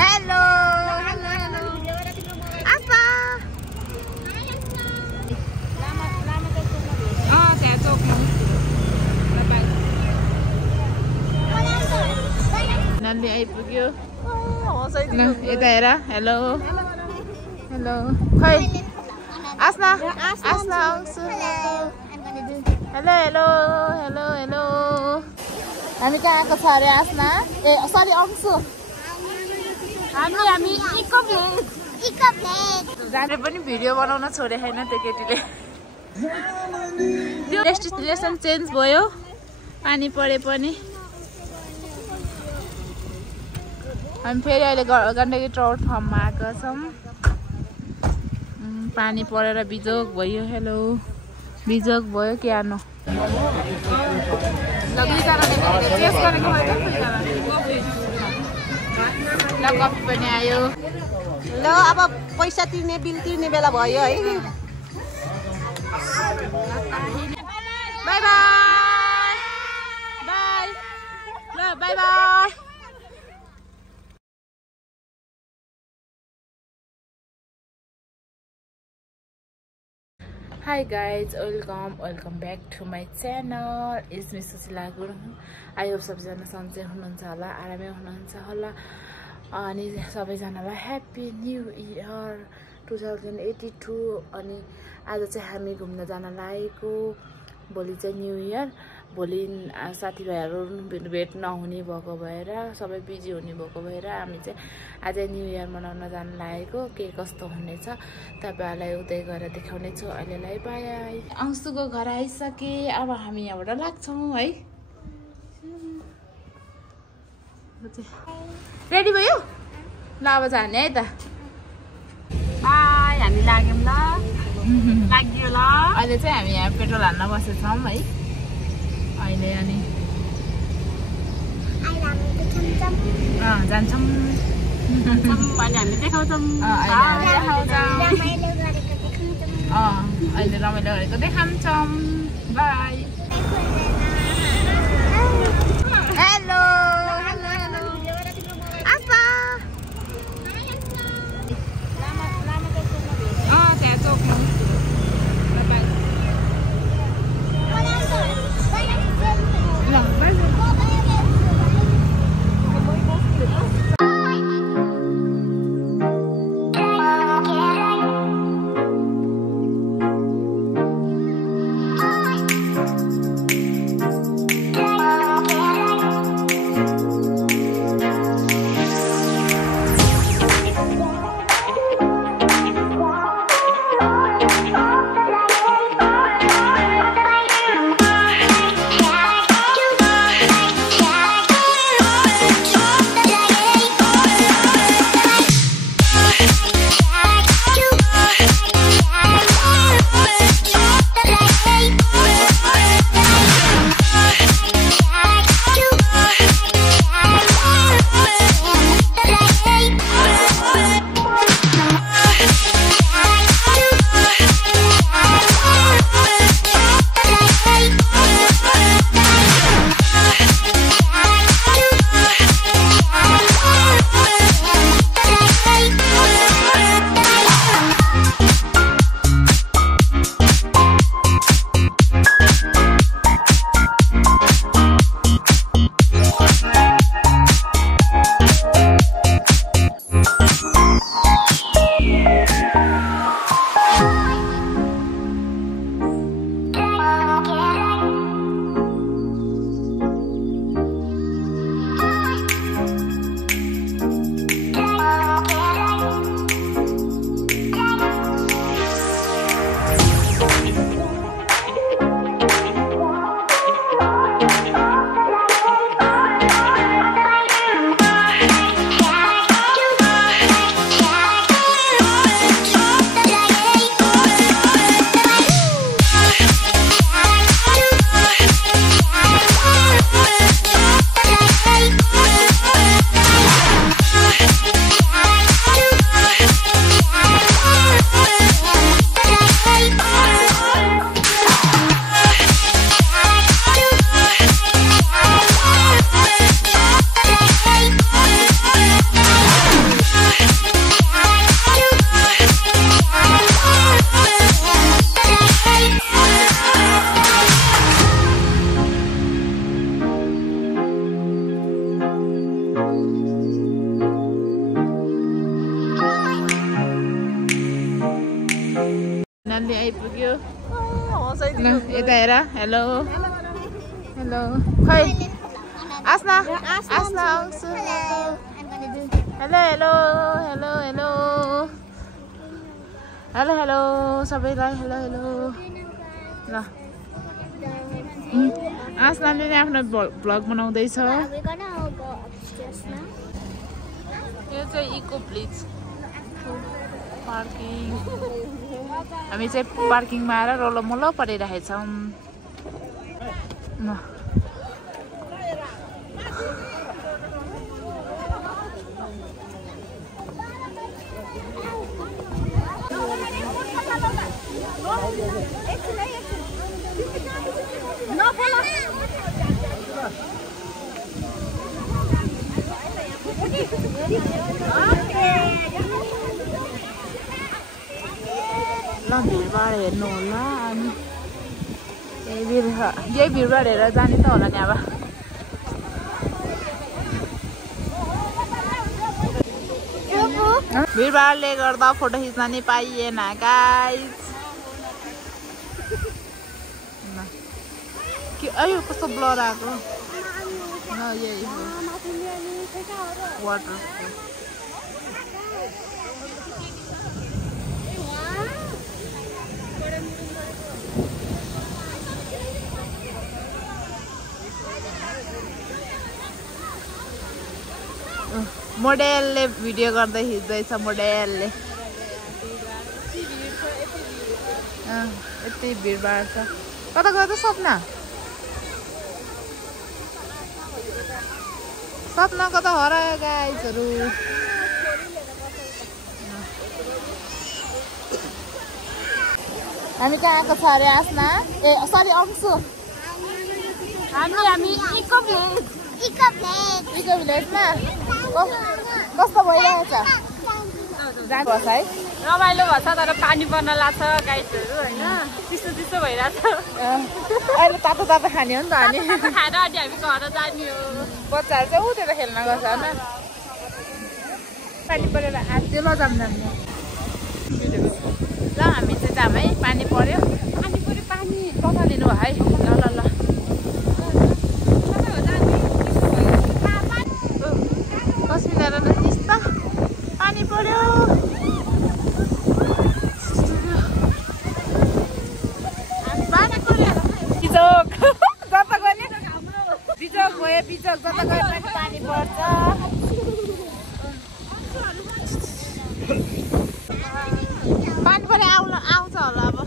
Hello. Apa? Oh, saya coknya. Nanti आइपुग्यो न यता हेर हेलो हेलो खै आस्ना आस्ना आउँछु हेलो हेलो हेलो हेलो हामी कहाँ आएको छ अरे आस्ना ए सरी आउँछु हामी इको प्लेस जाने पनि भिडियो बनाउन छोडे छैन त्यो केटीले डेस्टिनेसन चेन्ज भयो पानी परे पनि हामी फेरि अहिले गण्डकी ट्राउट फार्ममा आएका छौँ पानी परेर बिजोग भयो हेलो बिजोग भयो के आनो ल कफी पनि आयो ल अब पैसा तिर्ने बिल तिर्ने बेला भयो है बाई बाई बाई ल by by Hi guys, welcome back to my channel. It's me Susila Gurung. I hope सबैजना सन्चै हुनुहुन्छ होला आरामै हुनुहुन्छ होला अनि सबैजनालाई ह्यापी न्यू इयर 2082 अनि आज चाहिँ हामी घुम्न जान लागेको भोलि चाहिँ न्यू इयर भोलि साथीभाइहरु भेट नहुने भएको भएर सबै बिजी हुने भएको भएर हामी चाहिँ आज न्यू इयर मनाउन जान लागेको के कस्तो हुनेछ तपाईहरुलाई उतै गएर देखाउने छु अहिलेलाई बाइ अंशुको घर आइसके अब हामी यहाँबाट लाग्छौं है रेडी भयो ल अब जाने है त बाइ हामी लाग्यौं ल लाग्यो ल अहिले चाहिँ हामी यहाँ पेट्रोल हाल्न बसेछौं है अहिले अनि जान्छौं अहिले हामी देखाउँछौं अहिले रमाइलो गरेको देखाउँछौं bye hello apa oh saya coknya family आइपुग्यो यता हेर हेलो हेलो खै आस्ना आउँछु hello hello hello hello hello hello सबैलाई हेलो हेलो ल आस्नाले नै आफ्नो भ्लग बनाउँदैछ यो चाहिँ इको ब्लिच पार्किङ हामी चाहिँ पार्किङमा आएर रोलमोलो परिरहेछौँ ल भिडभाड हेर्नु होला अनि यही भिडभाड हेरेर जाने त होला नि अब भिडभाडले गर्दा फोटो खिच्न नि पाइएन गाइज के अयो कस्तो ब्लर आएको यही वाटर मोडेलले भिडियो गर्दै हिँड्दैछ मोडेलले यति भिडभाड छ कता गयो त सपना सपना कता हरायो गाइजहरू हामी कहाँ आएको छ अरे आस्ना ए सरी अंशु हामी इको भिलेजमा कस्तो भइरहेछ जानुहोस् है रमाइलो भएछ तर पानी पर्न लाग्छ गाइसहरू होइन चिसो चिसो भइरहेछ अहिले तातो तातो खाने हो नि त अनि खाएर अनि हामी घर जाने हो बच्चाहरू चाहिँ उतिर खेल्न गएको छ होइन पानी परेर आँट्यो ल जाऊँ ल हामी चाहिँ जाऊँ है पानी पर्यो पानी पकालिनु है ल ल कसिँदा निस्ता पानी पर्यो बिचोक गयो बिचोक जता गयो पानी पर्छ पानी परे आउँछ होला अब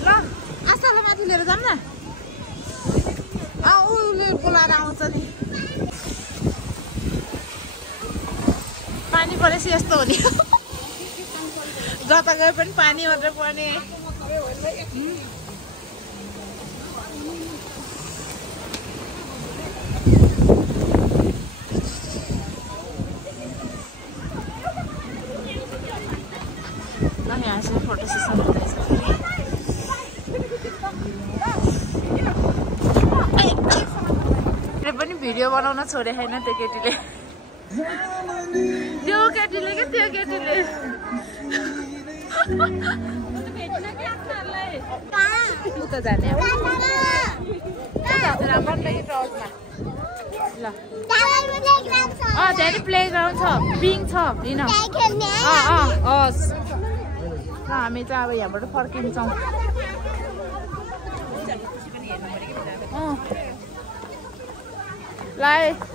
ल आशालाई माथि लिएर जाऊँ न उसले बोलाएर आउँछ नि पानी परेपछि यस्तो हो नि जता गए पनि पानी मात्रै पर्ने यहाँ चाहिँ फोटो सेसन हुँदैछ पनि भिडियो बनाउन छोडे छैन त्यो केटीले त्यो केटीले के त्यो केटीले उता जाने ल धेरै प्लेग्राउन्ड छ पिङ छ हिँड हस् र हामी चाहिँ अब यहाँबाट फर्किन्छौँ ल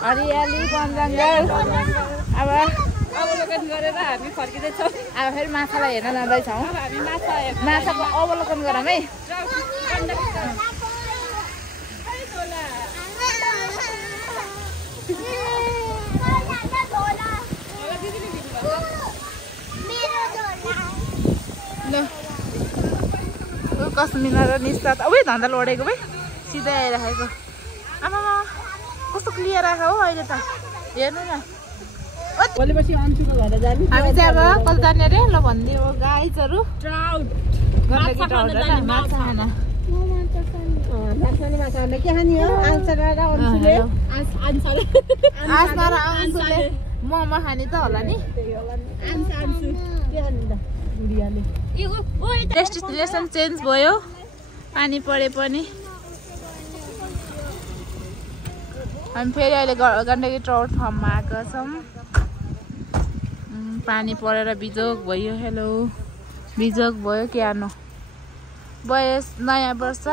हरियाली वन जङ्गल अब अवलोकन गरेर हामी फर्किँदैछौँ अब फेरि माछालाई हेर्न जाँदैछौँ हामी माछाको अवलोकन गरौँ है कस्मिना र निस्ता त उही धन्दा लडेको भाइ सिधै आइराखेको आमा कस्तो क्लियर आएको हो अहिले त हेर्नु न भोलिपछि अन्सुको घर जाने हामी चाहिँ अब कता जाने अरे ल भनिदियो गाइजहरू ट्राउट गण्डकी ट्राउट होइन माछा खाना माछा खाने के खाने हो आन्सर र अन्सुले आस्मा र अन्सुले मोमो खाने त होला नि अन्सु के खाने त बुढियाले डेस्टिनेसन चेन्ज भयो पानी परे पनि हामी फेरि अहिले गण्डकी ट्राउट फार्ममा आएका छौँ पानी परेर बिजोग भयो हेलो बिजोग भयो क्यानो बयस नयाँ वर्ष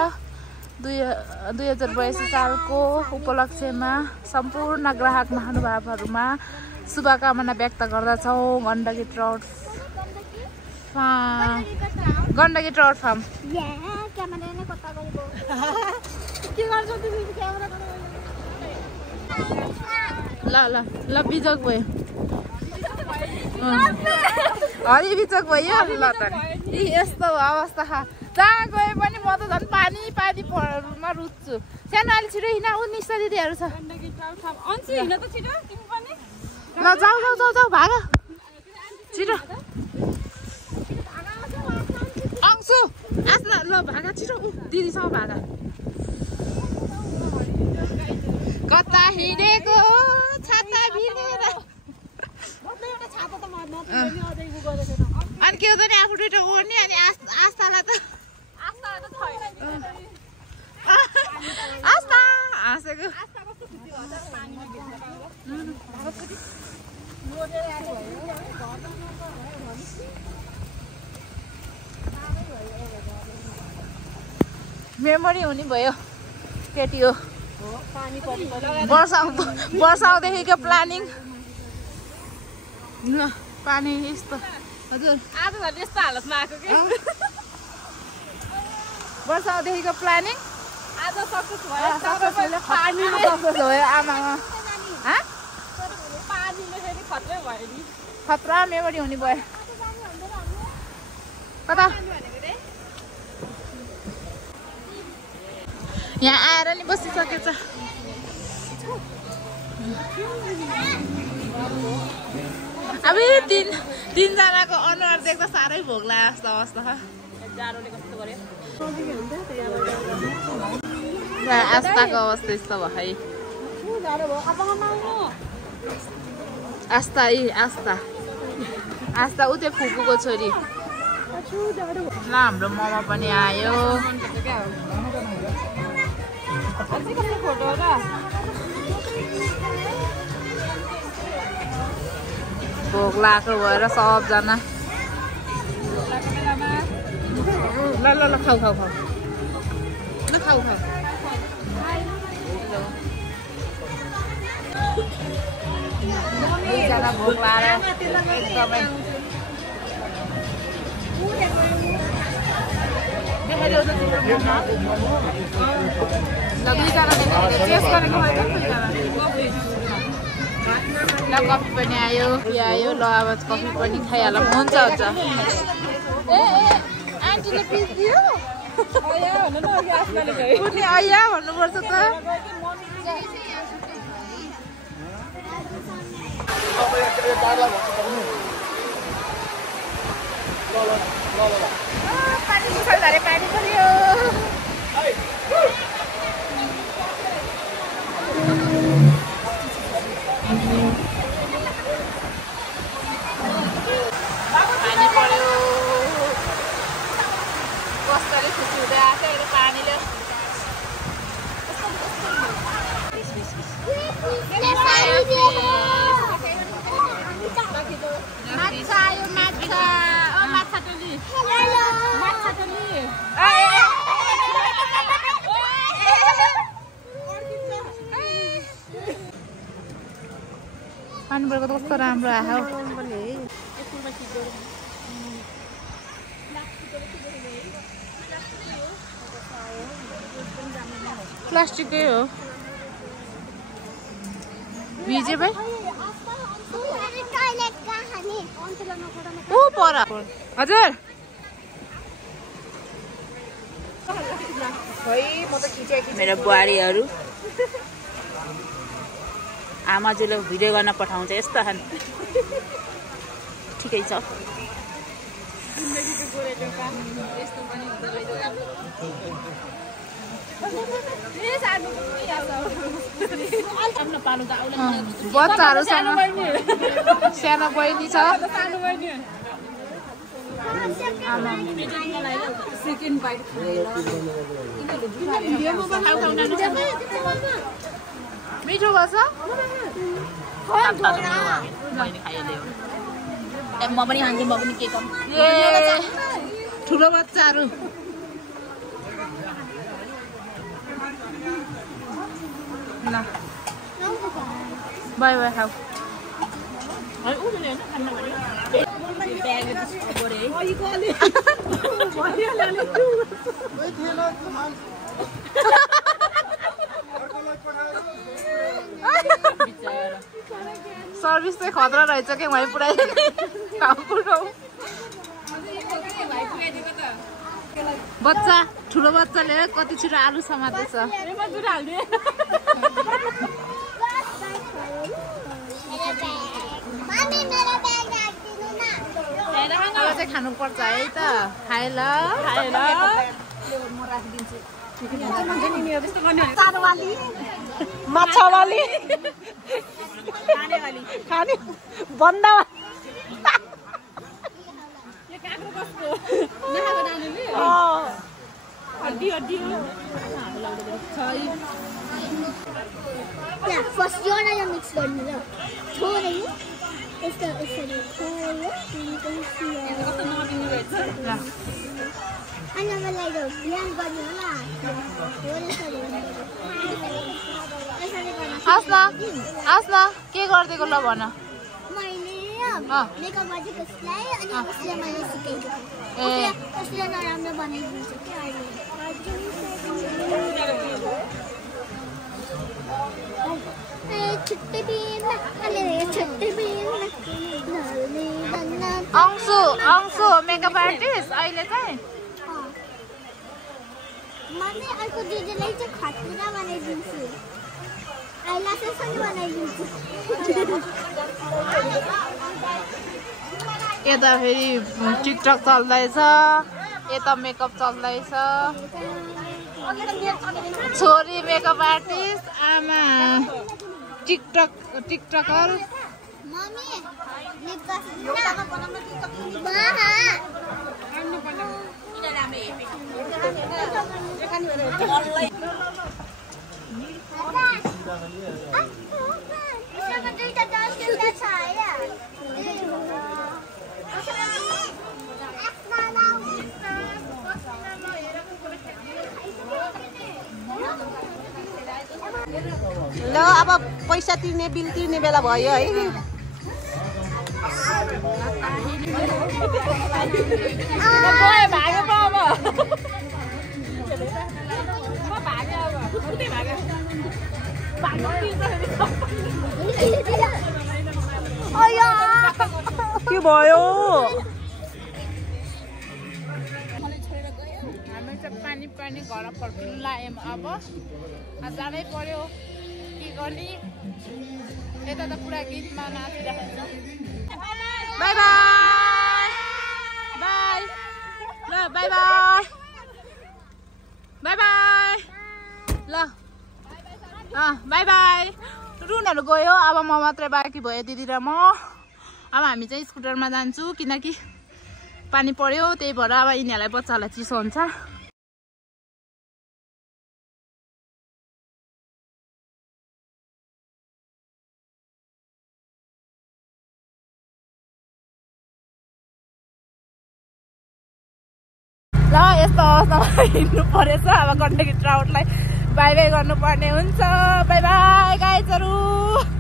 2082 सालको उपलक्ष्यमा सम्पूर्ण ग्राहक महानुभावहरूमा शुभकामना व्यक्त गर्दछौँ गण्डकी ट्राउट फार्म ल बिजोग भयो हरि बिचक भयो ल त यस्तो अवस्था जहाँ गए पनि म त झन् पानी मा रुच्छु सानो अलि छिटो हिँड ऊ निस्ता दिदीहरू छ ल जाऊ भाग छिटो अंशु आस्ला ल भाग छिटो दिदीसँग भाग कता हिँडेको छाता भिनेर अनि के हुँदैन आफू दुइटा ओर्ने अनि आस्थालाई त आस्था हाँसेको मेमोरी हुने भयो केटी हो वर्षादेखिको प्लानिङ पानी यस्तो हजुर आज झन् यस्तो हालतमा आएको कि वर्षादेखिको प्लानिङ आज सक्सेस भयो भयो आमामा पानीले फेरि खत्रै भयो नि खतरा मेमोरी हुने भयो कता यहाँ आएर नि बसिसकेछ अब तीनजनाको अनुहार देख्दा साह्रै भोक लाग्यो जस्तो अवस्था जाडोले कस्तो गर्यो आस्थाको अवस्था यस्तो भयो आस्था ऊ त्यो फुपूको छोरी ल हाम्रो मोमो पनि आयो भोक लाग्यो भएर सबजना ल खाऊ दुईजना भोक लागेर एकदमै ल कफी पनि आयो ल अब कफी पनि खाइहालौँ हुन्छ ए आन्टीले पिस्दियो अया भन्नुपर्छ त पानी मुसलधारे पानी पर्यो पानी पर्यो कस्तोले खुसी हुँदै आएको अहिले पानीले माछा आयो माछा टोली पानी परेको त कस्तो राम्रो आयो प्लास्टिकै हो भिजे भाइ ऊ पर हजुर मेरो बुहारीहरू आमाजुले भिडियो गर्न पठाउँछ यस्तो खान ठिकै छ बच्चाहरू सानो बहिनी छ मिठो गर्छ म पनि खान्छु म पनि के गर्नु ठुलो बच्चाहरू ल बाई बाई खाऊ सर्भिस चाहिँ खतरा रहेछ कि मैले पुऱ्याइ बच्चा ठुलो बच्चाले कति छिटो आलु समात्दैछ चाहिँ खानु पर्छ है त खाएल माछावाली खाने बन्दा फर्स्ट यो मिक्स गर्नु ल थोरै यस्तो यसरी थोरै अनि मलाई यो बिहान गर्नु होला आस्ना के गर्दैको ल भन मैले मेकअप गरेको उसलाई अनि उसले मलाई सिकाइदियो उसले नराम्रो बनाइदिन्छ के छुट्टै अंशु मेकअप आर्टिस्ट अहिले चाहिँ म चाहिँ अर्को दिदीलाई चाहिँ खतरा बनाइदिन्छु आइलासेस पनि बनाइदिन्छु यता फेरि टिकटक चल्दैछ यता मेकअप चल्दैछ छोरी मेकअप आर्टिस्ट आमा टिकटकर मम्मी ल अब पैसा तिर्ने बिल तिर्ने बेला भयो है के भयो हामी चाहिँ पानी घर फर्किनु लाग्यौँ अब जानै पर्यो के गर्ने यता त पुरा गीतमा नाचिरहेको छ बाई बाई बाई ल बाई बाई बाई बाई ल बाई बाई रुनहरू गयो अब म मात्रै बाँकी भयो दिदी र म अब हामी चाहिँ स्कुटरमा जान्छु किनकि पानी पर्यो त्यही भएर अब यिनीहरूलाई बच्चाहरूलाई चिसो हुन्छ ल यस्तो अवस्थामा हिँड्नु परेछ अब गण्डकी ट्राउटलाई बाई बाई गर्नुपर्ने हुन्छ बाई बाई गाइजहरू